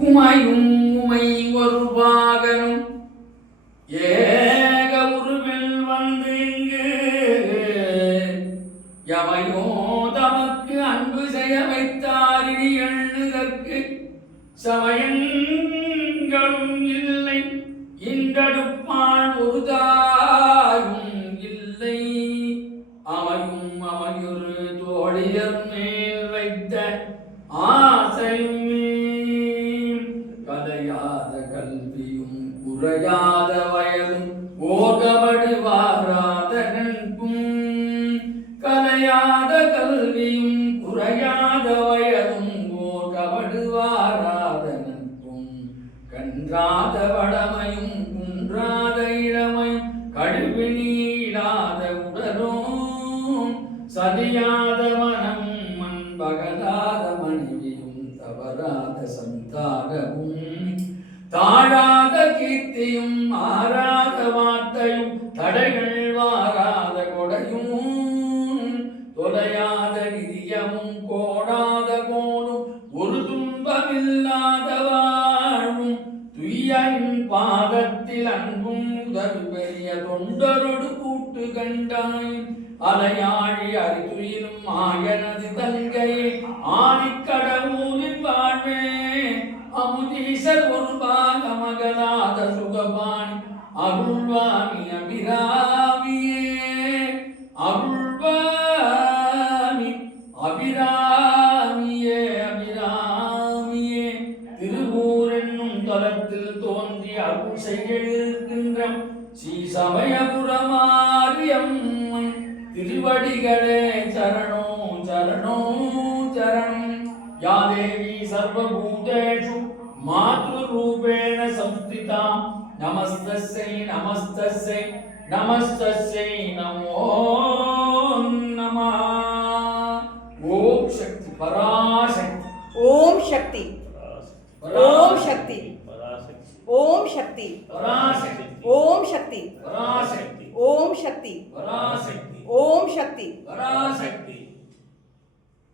உமையும் உமை ஒரு பாகனும் ஏக உருவில் வந்து இங்கு எவையோ தமக்கு அன்பு செய்ய வைத்தாரினி எண்ணுதற்கு சமயங்களும் இல்லை இன்றடுப்பால் ஒரு தாயும் இல்லை அமையும் அமையொரு தோழியர் மேல் வைத்த ஆசையுமே கலையாத கல்வியும் குறையாத வயதும் ஓகமடு வாராத நட்பும் கலையாத கல்வியும் குறையாத வயதும் ஓகமடு வாராத நட்பும் கன்றாத வடமையும் குன்றாத இளமையும் கழுவினீடாத உடலும் சதியாத மனம் பகலாத மனைவியும் தவறாத சந்தானமும் தாழாத கீர்த்தியும் மாறாத வார்த்தையும் தடைகள் வாராத கொடையும் தொலையாத நிதியமும் கோடாத கோடும் ஒரு துன்பமில்லாத வாழ்வும் துய்யின் பாதத்தில் அன்பும் உதவி பெரிய தொண்டரோடு கூட்டு கண்டாய் அலையாழி அறிதுயிலும் ஆயனது தங்கையே ஆணிக்கடவுளின் வாழ்வே அமுதீசர் ஒரு பாகமகலாத சுகபாணி அருள்வாமி அபிராமியே அருள்வாமி அபிராமியே அபிராமியே திருவூர் என்னும் தலத்தில் தோன்றி அருள் செய்ய இருக்கின்ற ஸ்ரீ சமயபுரமாரியம்மன் திருவடிகளே சரணோ சரணோ சரணம் யா தேவி சர்வபூதேஷு மாத்ருரூபேண சம்ஸ்திதா நமஸ்தஸ்யை நமஸ்தஸ்யை நமஸ்தஸ்யை நமோ நமः ஓம் சக்தி பராசக்தி ஓம் சக்தி ஓம் சக்தி ஓம் சக்தி பராசக்தி ஓம்